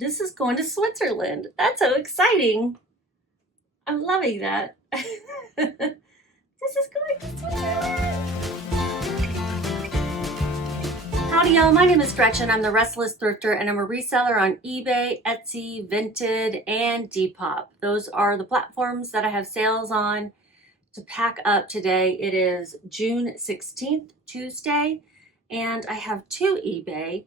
This is going to Switzerland. That's so exciting. I'm loving that. This is going to Switzerland. Howdy y'all, my name is Gretchen. I'm the Restless Thrifter and I'm a reseller on eBay, Etsy, Vinted, and Depop. Those are the platforms that I have sales on. To pack up today, it is June 16th, Tuesday, and I have 2 eBay,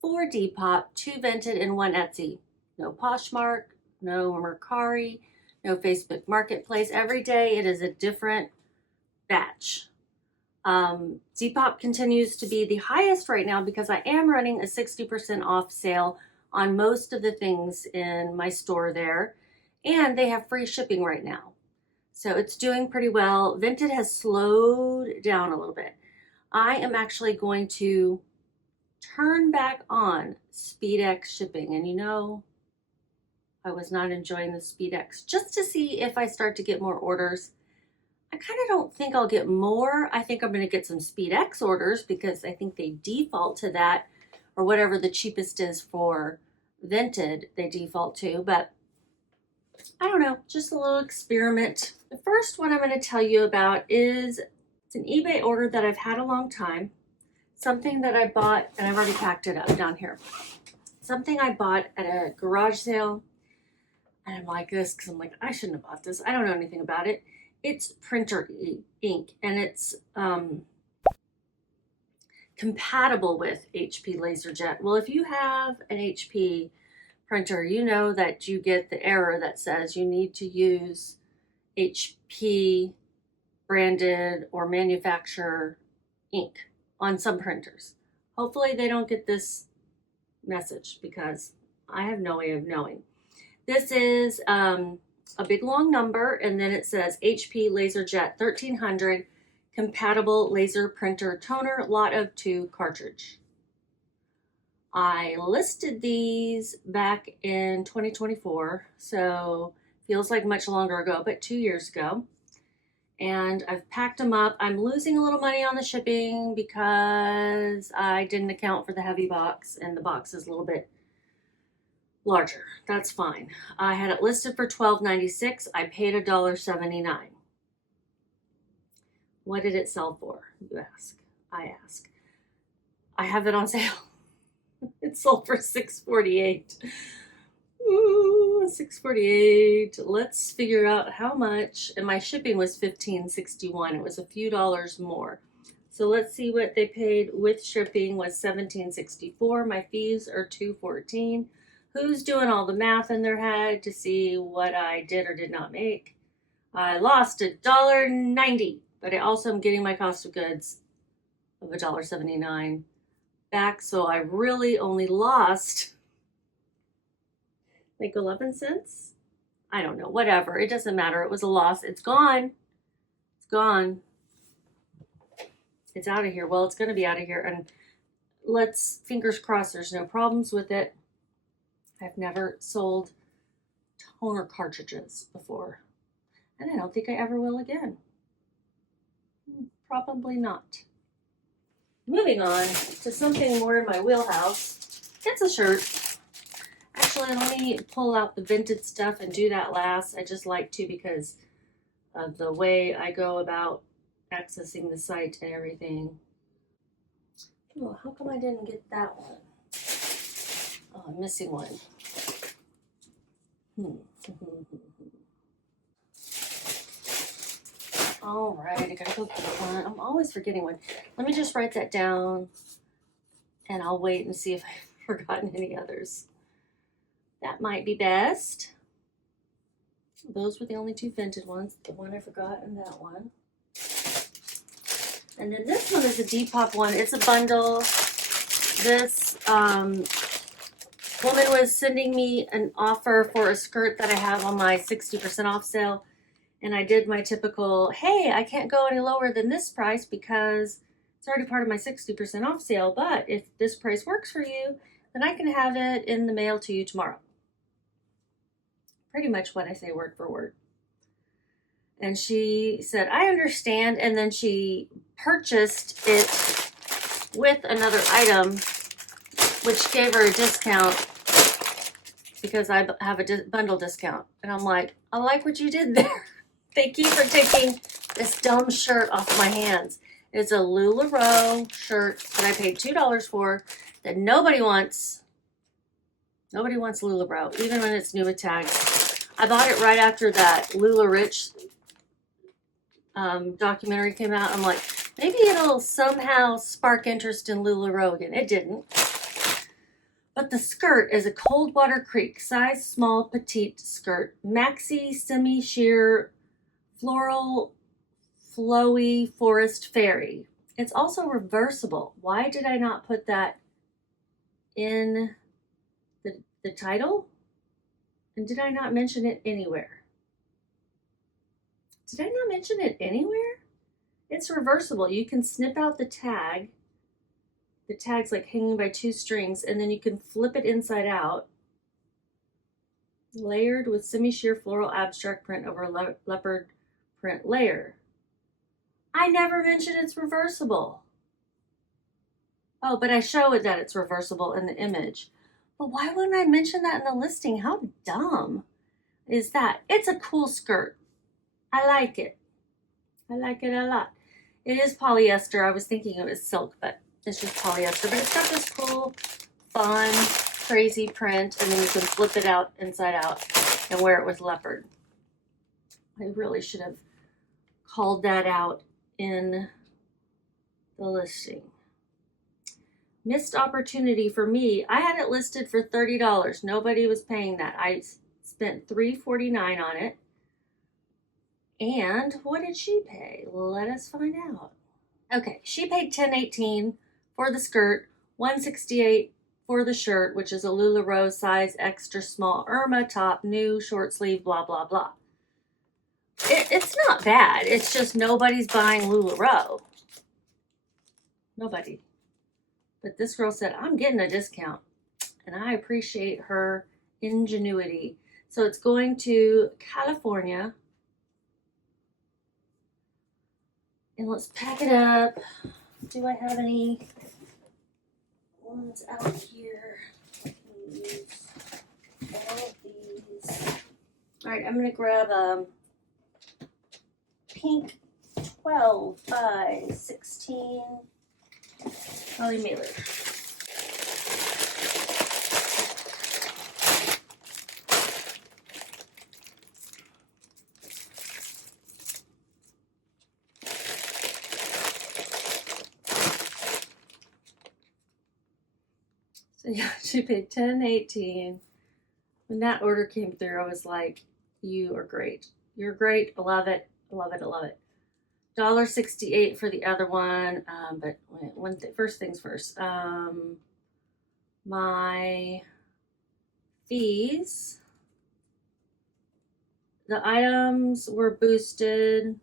4 Depop, 2 Vinted, and 1 Etsy. No Poshmark, no Mercari, no Facebook Marketplace. Every day it is a different batch. Depop continues to be the highest right now because I am running a 60% off sale on most of the things in my store there, and they have free shipping right now. So it's doing pretty well. Vinted has slowed down a little bit. I am actually going to turn back on SpeedX shipping, and you know, I was not enjoying the SpeedX, just to see if I start to get more orders. I kind of don't think I'll get more. I think I'm going to get some SpeedX orders because I think they default to that, or whatever the cheapest is for Vinted, they default to, but I don't know, just a little experiment. The first one I'm going to tell you about is it's an eBay order that I've had a long time. Something that I bought, and I've already packed it up down here. Something I bought at a garage sale, and I'm like this because I'm like, I shouldn't have bought this. I don't know anything about it. It's printer ink, and it's compatible with HP LaserJet. Well, if you have an HP printer, you know that you get the error that says you need to use HP branded or manufacturer ink on some printers. Hopefully they don't get this message because I have no way of knowing. This is a big long number, and then it says HP LaserJet 1300 compatible laser printer toner, lot of 2 cartridge. I listed these back in 2024, so feels like much longer ago, but 2 years ago. And I've packed them up. I'm losing a little money on the shipping because I didn't account for the heavy box, and the box is a little bit larger. That's fine. I had it listed for $12.96. I paid $1.79. What did it sell for, you ask? I ask. I have it on sale. It sold for $6.48. Ooh, $6.48. Let's figure out how much. And my shipping was $15.61. It was a few dollars more. So let's see what they paid with shipping was $17.64. My fees are $2.14. Who's doing all the math in their head to see what I did or did not make? I lost $1.90, but I also am getting my cost of goods of $1.79 back, so I really only lost like 11 cents. I don't know, whatever. It doesn't matter. It was a loss. It's gone. It's gone. It's out of here. Well, it's going to be out of here, and let's fingers crossed there's no problems with it. I've never sold toner cartridges before, and I don't think I ever will again. Probably not. Moving on to something more in my wheelhouse. It's a shirt. Actually, let me pull out the Vinted stuff and do that last. I just like to because of the way I go about accessing the site and everything. Oh, how come I didn't get that one? Oh, I'm missing one. All right, I gotta go get one. I'm always forgetting one. Let me just write that down, and I'll wait and see if I've forgotten any others. That might be best. Those were the only 2 Vinted ones. The one I forgot and that one. And then this one is a Depop one. It's a bundle. This woman was sending me an offer for a skirt that I have on my 60% off sale. And I did my typical, hey, I can't go any lower than this price because it's already part of my 60% off sale. But if this price works for you, then I can have it in the mail to you tomorrow. Pretty much what I say word for word. And she said, I understand. And then she purchased it with another item, which gave her a discount because I have a bundle discount. And I'm like, I like what you did there. Thank you for taking this dumb shirt off my hands. It's a LuLaRoe shirt that I paid $2 for that nobody wants. Nobody wants LuLaRoe, even when it's new with tags. I bought it right after that LuLaRich documentary came out. I'm like, maybe it'll somehow spark interest in LuLaRoe again. It didn't. But the skirt is a Coldwater Creek size small petite skirt, maxi semi-sheer floral flowy forest fairy. It's also reversible. Why did I not put that in the title? And did I not mention it anywhere? Did I not mention it anywhere? It's reversible. You can snip out the tag. The tag's like hanging by 2 strings, and then you can flip it inside out. Layered with semi-sheer floral abstract print over a leopard print layer. I never mentioned it's reversible. Oh, but I show it that it's reversible in the image. But why wouldn't I mention that in the listing? How dumb is that? It's a cool skirt. I like it. I like it a lot. It is polyester. I was thinking it was silk, but it's just polyester. But it's got this cool, fun, crazy print, and then you can flip it out inside out and wear it with leopard. I really should have called that out in the listing. Missed opportunity for me. I had it listed for $30. Nobody was paying that. I spent $3.49 on it. And what did she pay? Let us find out. Okay, she paid $10.18 for the skirt, $168 for the shirt, which is a LuLaRoe size extra small Irma top, new short sleeve, blah, blah, blah. It's not bad. It's just nobody's buying LuLaRoe. Nobody. But this girl said, I'm getting a discount. And I appreciate her ingenuity. So it's going to California. And let's pack it up. Do I have any ones out here? Use all of these. All right, I'm going to grab pink 12 by 16 poly mailer. So yeah, she paid $10.18. When that order came through, I was like, you are great. You're great. I love it. I love it. I love it. $1.68 for the other one. But first things first. My fees. The items were boosted.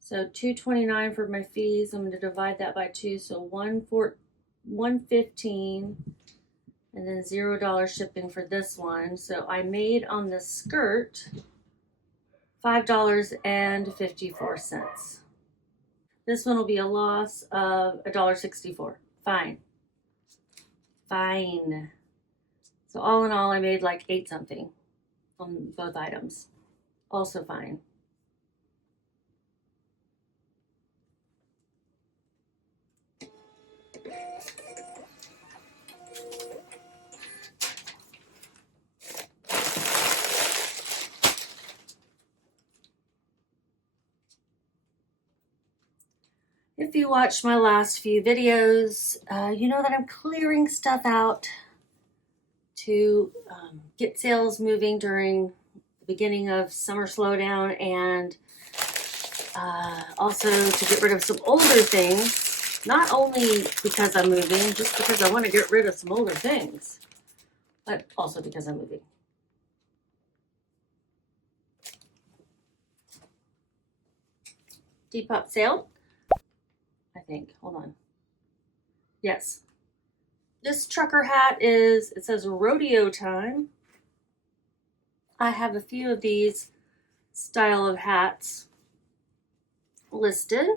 So $2.29 for my fees. I'm going to divide that by 2. So $1.15. And then $0 shipping for this one. So I made on the skirt $5.54. This one will be a loss of $1.64. Fine. Fine. So all in all, I made like 8 something on both items. Also fine. If you watched my last few videos, you know that I'm clearing stuff out to get sales moving during the beginning of summer slowdown, and also to get rid of some older things, not only because I'm moving, just because I want to get rid of some older things, but also because I'm moving. Depop sale. I think. Hold on. Yes. This trucker hat it says rodeo time. I have a few of these style of hats listed.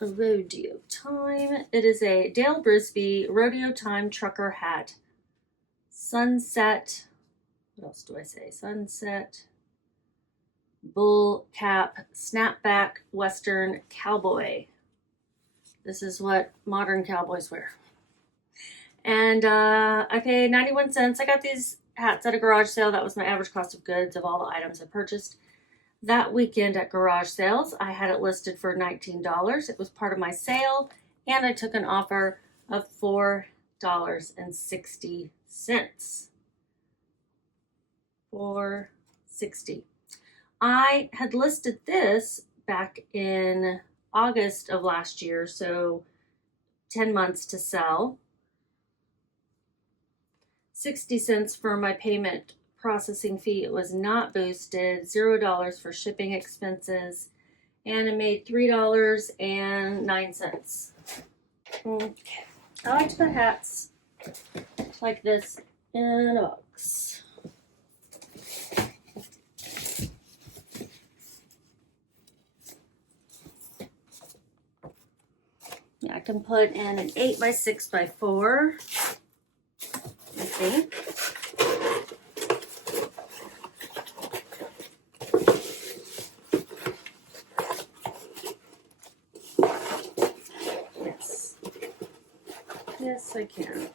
Rodeo time. It is a Dale Brisby rodeo time trucker hat Sunset, what else do I say? Sunset, bull cap, snapback, western cowboy. This is what modern cowboys wear. And I paid 91 cents. I got these hats at a garage sale. That was my average cost of goods of all the items I purchased that weekend at garage sales. I had it listed for $19. It was part of my sale, and I took an offer of $4.60. $4.60. I had listed this back in August of last year, so 10 months to sell. 60 cents for my payment processing fee. It was not boosted. $0 for shipping expenses, and I made $3.09. Okay. I like to put hats like this in a box. Yeah, I can put in an 8x6x4. I think. Yes. Yes, I can.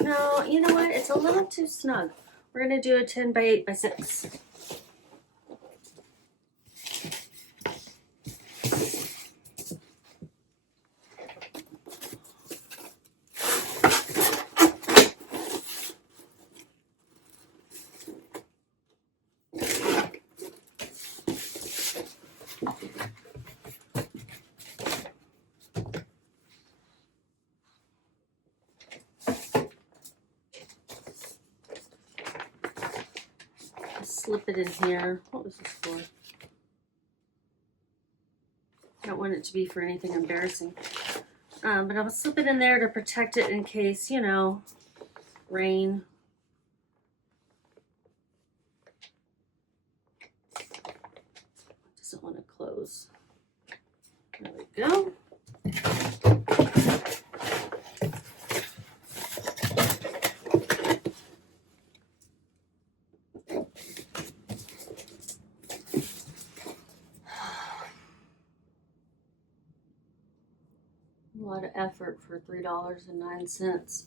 No, you know what? It's a little too snug. We're going to do a 10x8x6. Slip it in here. What was this for? I don't want it to be for anything embarrassing. But I'll slip it in there to protect it in case, you know, rain. Doesn't want to close. There we go. A lot of effort for $3.09.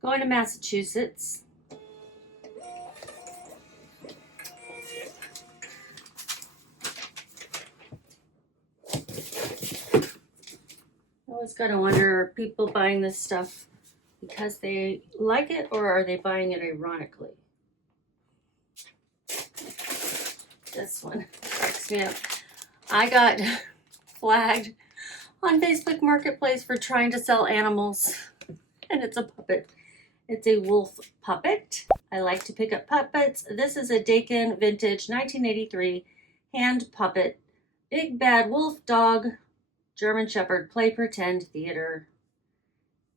Going to Massachusetts. I always gotta wonder, are people buying this stuff because they like it, or are they buying it ironically? This one cracks me up. I got flagged on Facebook Marketplace for trying to sell animals, and it's a puppet. It's a wolf puppet. I like to pick up puppets. This is a Dakin vintage 1983 hand puppet. Big bad wolf dog, German Shepherd, play pretend theater.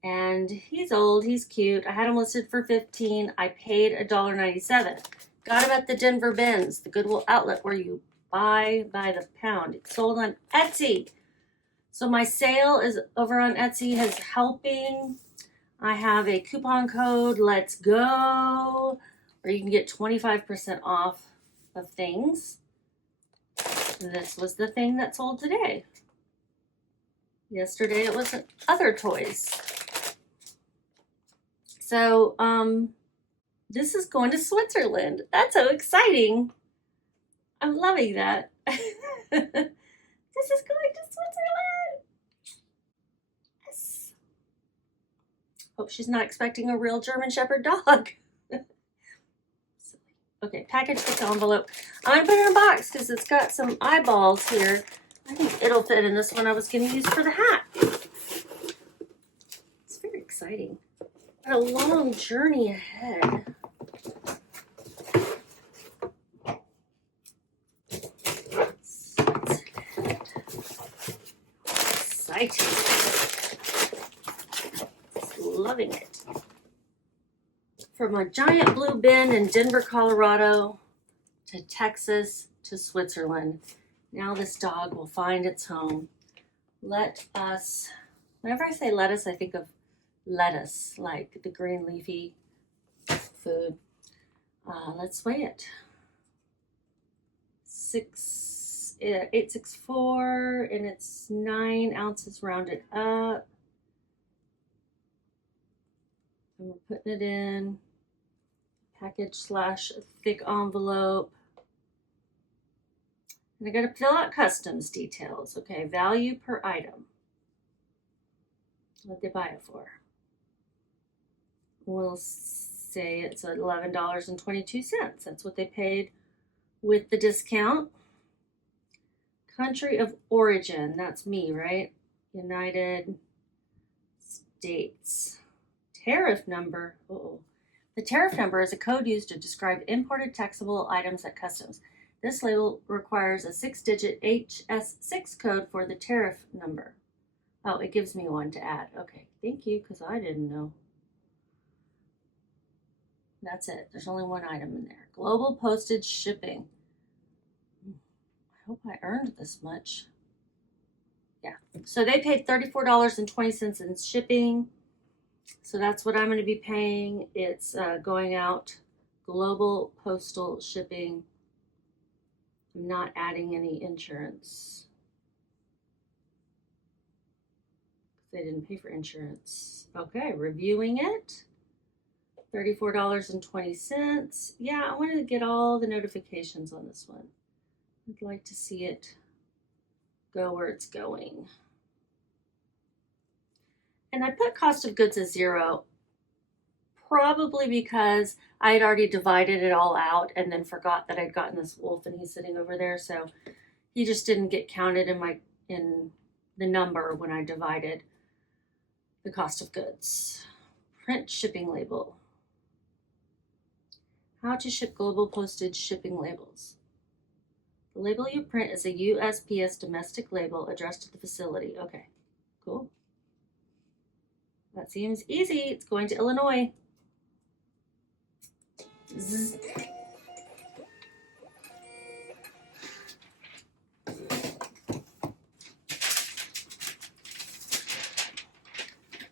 And he's old, he's cute. I had him listed for $15. I paid $1.97. Got him at the Denver Bins, the Goodwill outlet where you buy by the pound. It's sold on Etsy. So my sale is over on Etsy is helping. I have a coupon code, let's go, where you can get 25% off of things. This was the thing that sold today. Yesterday it was other toys. So this is going to Switzerland. That's so exciting. I'm loving that. This is going to Switzerland. Yes. Hope she's not expecting a real German Shepherd dog. Okay, package this envelope. I'm going to put it in a box because it's got some eyeballs here. I think it'll fit in this one I was going to use for the hat. It's very exciting. Got a long journey ahead. Exciting. Just loving it. From a giant blue bin in Denver, Colorado, to Texas, to Switzerland. Now this dog will find its home. Let us Whenever I say lettuce, I think of lettuce, like the green leafy food. Let's weigh it. 864, and it's 9 ounces rounded up. And we're putting it in package / thick envelope. And I got to fill out customs details. Okay, value per item. What they buy it for? We'll say it's $11.22. That's what they paid with the discount. Country of origin, that's me, right? United States. Tariff number. The tariff number is a code used to describe imported taxable items at customs. This label requires a 6-digit HS6 code for the tariff number. Oh, it gives me one to add. Okay, thank you, because I didn't know. That's it. There's only one item in there. Global postage shipping. I hope I earned this much. Yeah. So they paid $34.20 in shipping. So that's what I'm going to be paying. It's going out global postal shipping. I'm not adding any insurance. They didn't pay for insurance. Okay, reviewing it. $34.20. Yeah, I wanted to get all the notifications on this one. I'd like to see it go where it's going. And I put cost of goods as 0, probably because I had already divided it all out and then forgot that I'd gotten this wolf and he's sitting over there. So he just didn't get counted in the number when I divided the cost of goods. Print shipping label. How to ship global postage shipping labels. The label you print is a USPS domestic label addressed to the facility. Okay, cool. That seems easy. It's going to Illinois. Zzz.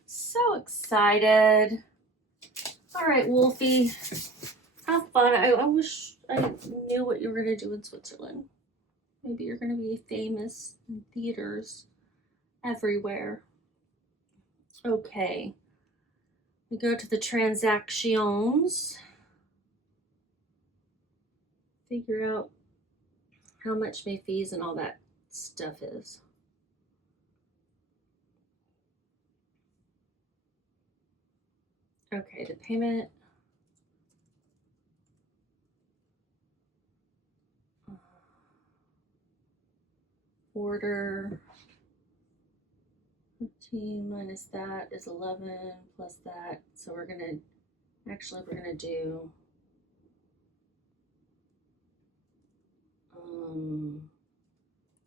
So excited. All right, Wolfie. Have fun. I wish I knew what you were going to do in Switzerland. Maybe you're going to be famous in theaters everywhere. Okay. We go to the transactions. Figure out how much my fees and all that stuff is. Okay, the payment. Order. 15 minus that is 11 plus that. So we're gonna do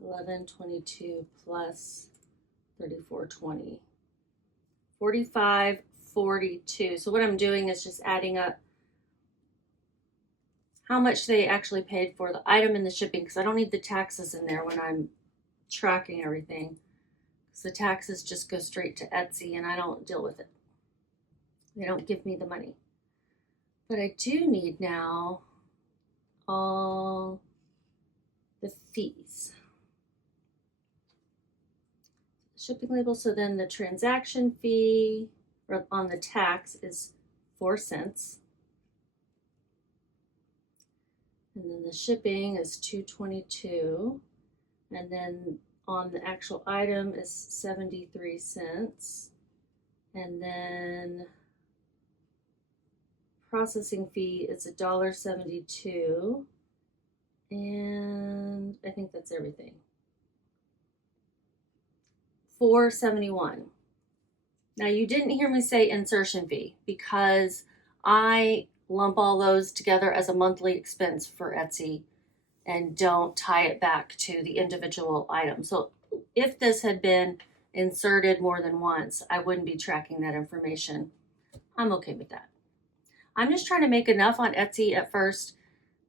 11.22 plus 34.20, 45.42. So what I'm doing is just adding up how much they actually paid for the item and the shipping, because I don't need the taxes in there when I'm tracking everything. Because the taxes just go straight to Etsy and I don't deal with it. They don't give me the money. But I do need now all the fees. Shipping label, so then the transaction fee on the tax is 4 cents. And then the shipping is $2.22. And then on the actual item is 73 cents. And then processing fee is $1.72. And I think that's everything. $4.71. Now you didn't hear me say insertion fee because I lump all those together as a monthly expense for Etsy and don't tie it back to the individual item. So if this had been inserted more than once, I wouldn't be tracking that information. I'm okay with that. I'm just trying to make enough on Etsy at first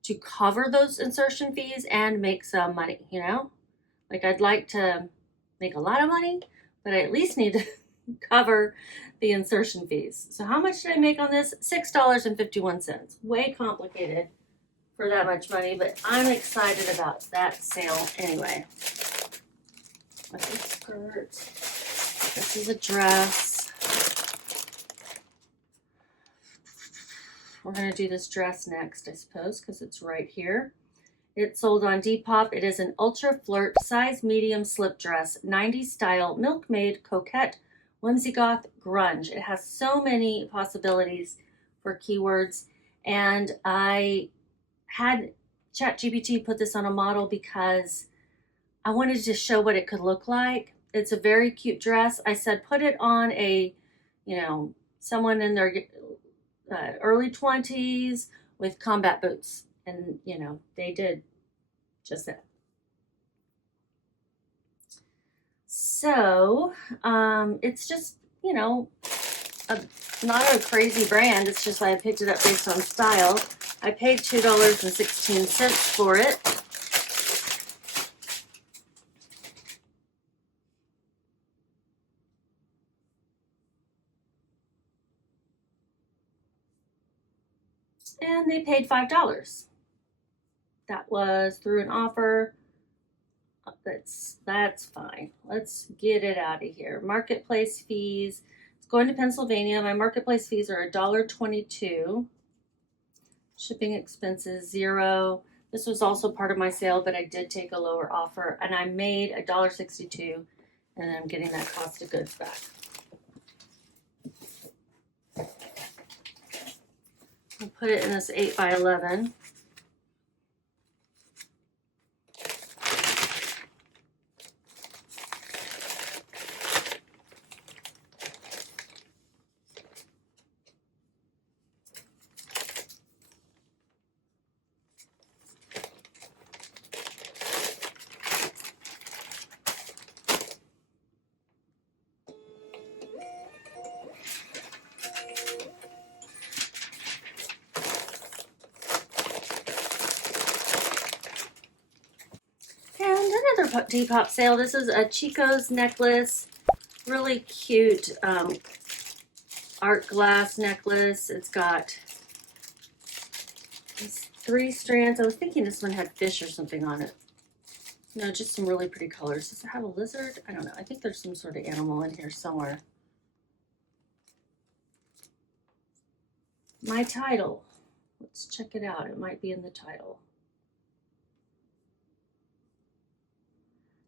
to cover those insertion fees and make some money, you know? Like I'd like to make a lot of money, but I at least need to cover the insertion fees. So how much did I make on this? $6.51. Way complicated for that much money, but I'm excited about that sale anyway. That's a skirt. This is a dress. We're going to do this dress next, I suppose, because it's right here. It's sold on Depop. It is an ultra flirt size medium slip dress, 90s style, milkmaid, coquette, whimsy goth, grunge. It has so many possibilities for keywords, and I had ChatGPT put this on a model because I wanted to show what it could look like. It's a very cute dress. I said put it on a, someone in their early 20s with combat boots, and they did just that. So it's just not a crazy brand. It's just I picked it up based on style. I paid $2.16 for it. And they paid $5. That was through an offer. That's fine. Let's get it out of here. Marketplace fees. It's going to Pennsylvania. My marketplace fees are $1.22. Shipping expenses $0. This was also part of my sale, but I did take a lower offer, and I made $1.62, and I'm getting that cost of goods back. I'll put it in this 8x11. Depop sale. This is a Chico's necklace, really cute art glass necklace. It's got 3 strands. I was thinking this one had fish or something on it. No, just some really pretty colors. Does it have a lizard? I don't know. I think there's some sort of animal in here somewhere. My title. Let's check it out. It might be in the title.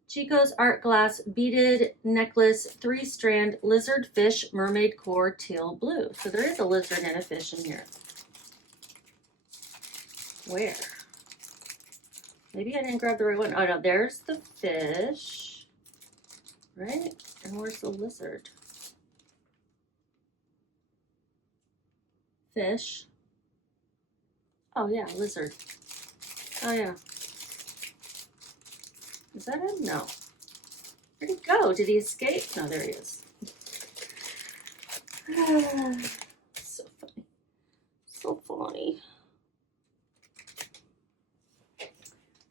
Chico's Art Glass Beaded Necklace 3-strand Lizard Fish Mermaid Core Teal Blue. So there is a lizard and a fish in here. Where? Maybe I didn't grab the right one. Oh no, there's the fish. Right? And where's the lizard? Fish. Oh yeah, lizard. Oh yeah. Is that him? No. Where'd he go? Did he escape? No, there he is. So funny. So funny.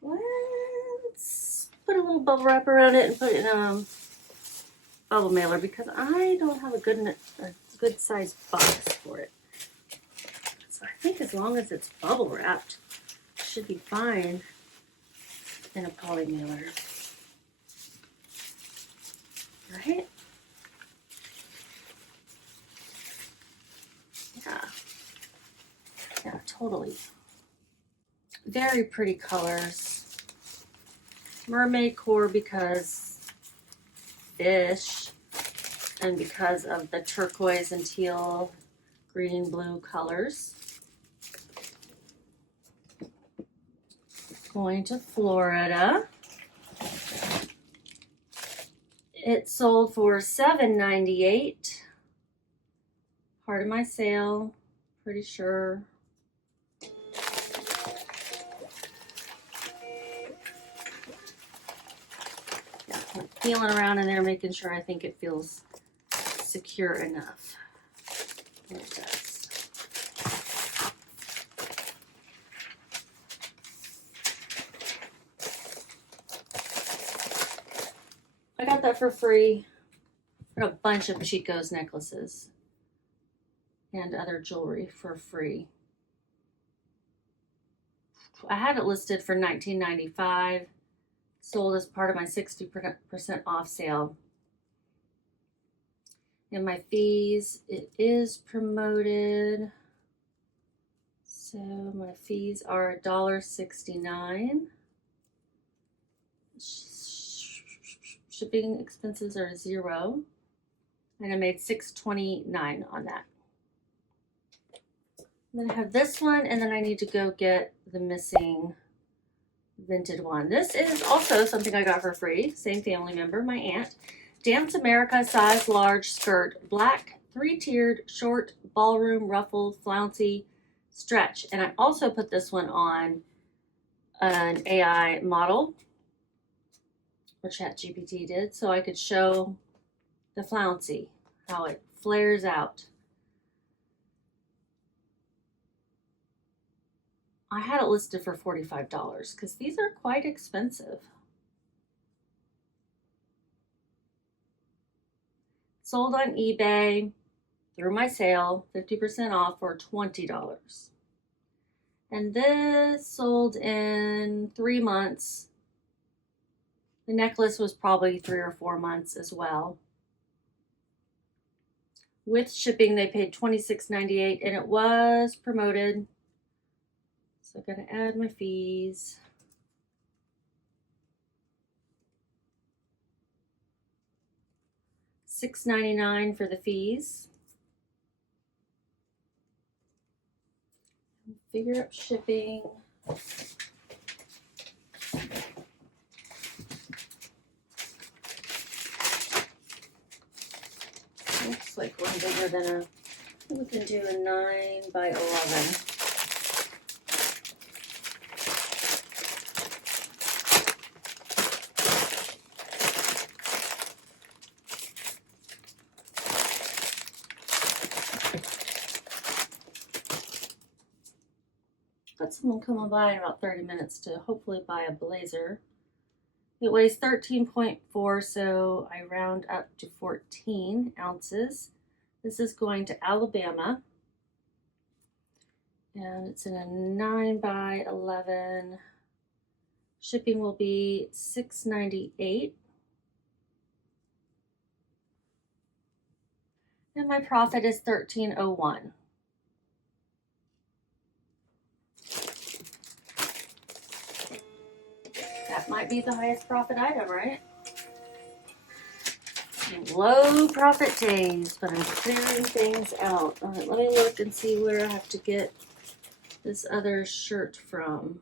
Let's put a little bubble wrap around it and put it in a bubble mailer because I don't have a good sized box for it. So I think as long as it's bubble wrapped, it should be fine in a poly mailer. Right? Yeah. Yeah, totally. Very pretty colors. Mermaid core because fish, and because of the turquoise and teal, green, blue colors. Going to Florida. It sold for $7.98. Part of my sale, pretty sure. Yeah, I'm feeling around in there, making sure I think it feels secure enough. And it does. I got that for free Got a bunch of Chico's necklaces and other jewelry for free. I had it listed for $19.95, sold as part of my 60% off sale. And my fees, it is promoted. So my fees are $1.69. Shipping expenses are $0. And I made $6.29 on that. Then I have this one, and then I need to go get the missing Vinted one. This is also something I got for free. Same family member, my aunt. Dance America size large skirt, black 3-tiered short ballroom ruffle flouncy stretch. And I also put this one on an AI model, or ChatGPT did, so I could show the flouncy, how it flares out. I had it listed for $45 because these are quite expensive. Sold on eBay through my sale, 50% off for $20. And this sold in 3 months. The necklace was probably 3 or 4 months as well. With shipping, they paid $26.98, and it was promoted. So I'm gonna add my fees. $6.99 for the fees. Figure out shipping. Looks like one bigger than a, we can do a 9 by 11. Got someone coming by in about 30 minutes to hopefully buy a blazer. It weighs 13.4, so I round up to 14 ounces. This is going to Alabama. And it's in a 9 by 11. Shipping will be $6.98. And my profit is $13.01. That might be the highest profit item, right? Low profit days, but I'm clearing things out. All right, let me look and see where I have to get this other shirt from.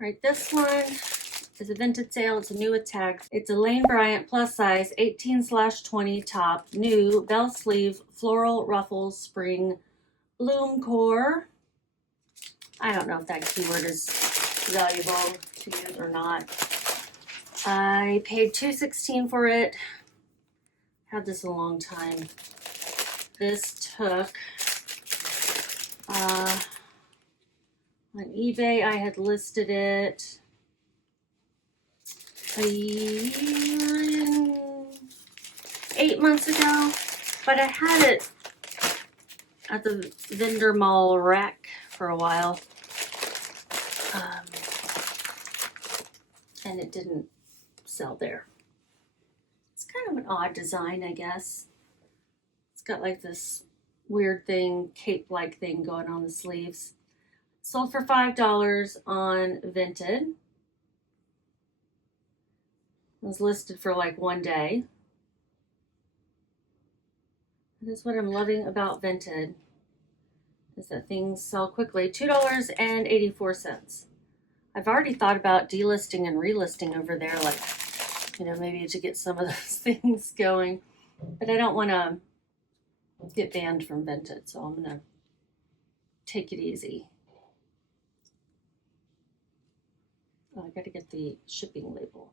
All right, this one is a Vinted sale. It's a new with tags. It's a Lane Bryant plus size 18/20 top, new bell sleeve floral ruffles spring bloom core. I don't know if that keyword is valuable to use or not. I paid $2.16 for it. Had this a long time. This took on eBay. I had listed it a year and 8 months ago, but I had it at the vendor mall rack for a while, and it didn't sell there. It's kind of an odd design, I guess. It's got like this weird thing, cape-like thing going on the sleeves. Sold for $5 on Vinted. It was listed for like 1 day. That is what I'm loving about Vinted, is that things sell quickly. $2.84. I've already thought about delisting and relisting over there, like, you know, maybe to get some of those things going. But I don't want to get banned from Vinted, so I'm going to take it easy. Oh, I got to get the shipping label.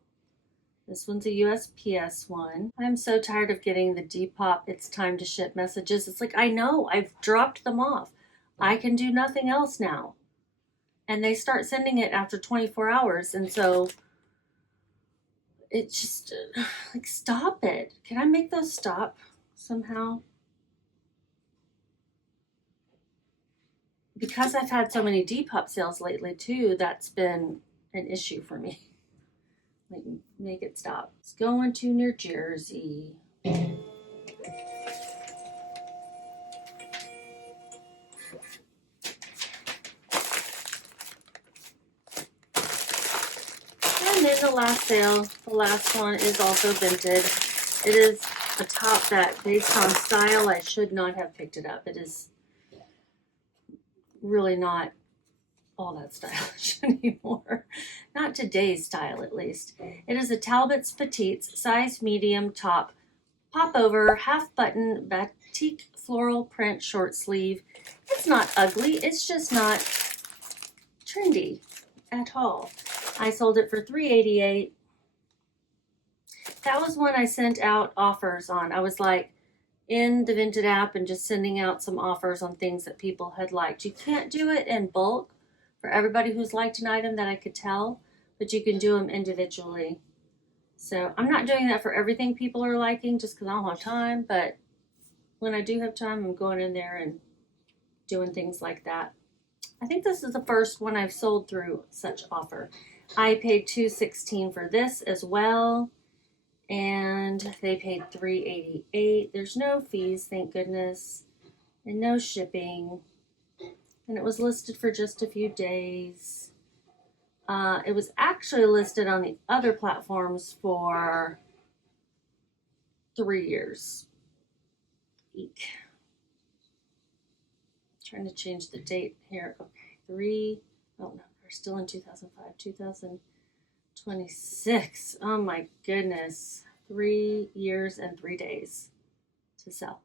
This one's a USPS one. I'm so tired of getting the Depop "it's time to ship" messages. It's like, I know, I've dropped them off. I can do nothing else now. And they start sending it after 24 hours. And so it's just like, stop it. Can I make those stop? somehow. Because I've had so many Depop sales lately too, that's been an issue for me. Like, make it stop. It's going to New Jersey. And then the last sale, the last one is also Vinted. It is a top that, based on style, I should not have picked it up. It is really not all that stylish anymore. Not today's style, at least. It is a Talbot's Petites size medium top, pop over, half button, batik floral print short sleeve. It's not ugly, it's just not trendy at all. I sold it for $3.88. That was when I sent out offers on. I was like in the Vinted app and just sending out some offers on things that people had liked. You can't do it in bulk for everybody who's liked an item that I could tell, but you can do them individually. So I'm not doing that for everything people are liking just because I don't have time, but when I do have time, I'm going in there and doing things like that. I think this is the first one I've sold through such offer. I paid $2.16 for this as well, and they paid $3.88. There's no fees, thank goodness, and no shipping. And it was listed for just a few days. It was actually listed on the other platforms for 3 years. Eek. Trying to change the date here. Okay, oh no, we're still in 2005, 2026. Oh my goodness. 3 years and 3 days to sell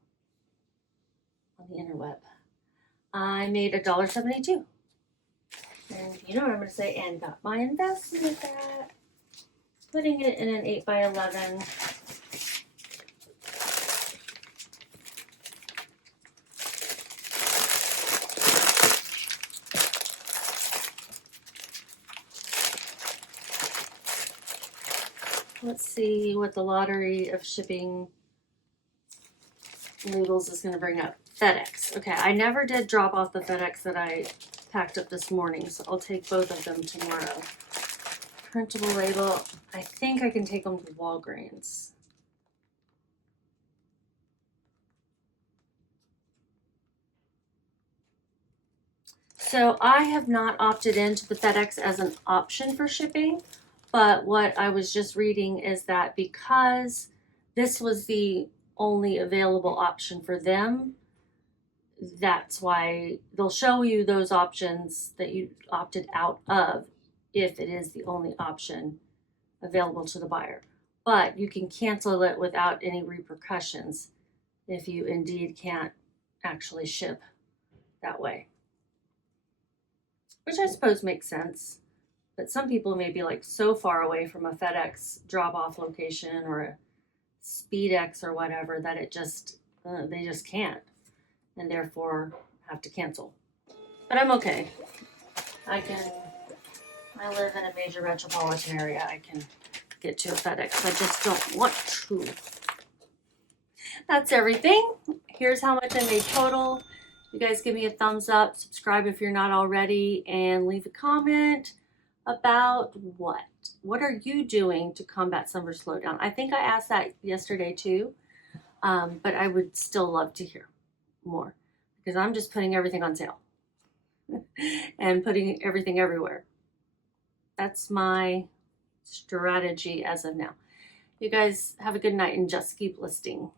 on the interweb. I made $1.72. And you know what I'm going to say, and got my investment back. Putting it in an 8x11. Let's see what the lottery of shipping labels is going to bring up. FedEx. Okay, I never did drop off the FedEx that I packed up this morning, so I'll take both of them tomorrow. Printable label. I think I can take them to Walgreens. So I have not opted into the FedEx as an option for shipping, but what I was just reading is that because this was the only available option for them, that's why they'll show you those options that you opted out of if it is the only option available to the buyer. But you can cancel it without any repercussions if you indeed can't actually ship that way. Which I suppose makes sense. But some people may be like so far away from a FedEx drop-off location or a SpeedX or whatever that it just, they just can't. And therefore have to cancel. But I'm okay. I live in a major metropolitan area. I can get to a FedEx. I just don't want to. That's everything. Here's how much I made total. You guys give me a thumbs up, subscribe if you're not already, and leave a comment about what? What are you doing to combat summer slowdown? I think I asked that yesterday too, but I would still love to hear more because I'm just putting everything on sale and putting everything everywhere. That's my strategy as of now. You guys have a good night and just keep listing.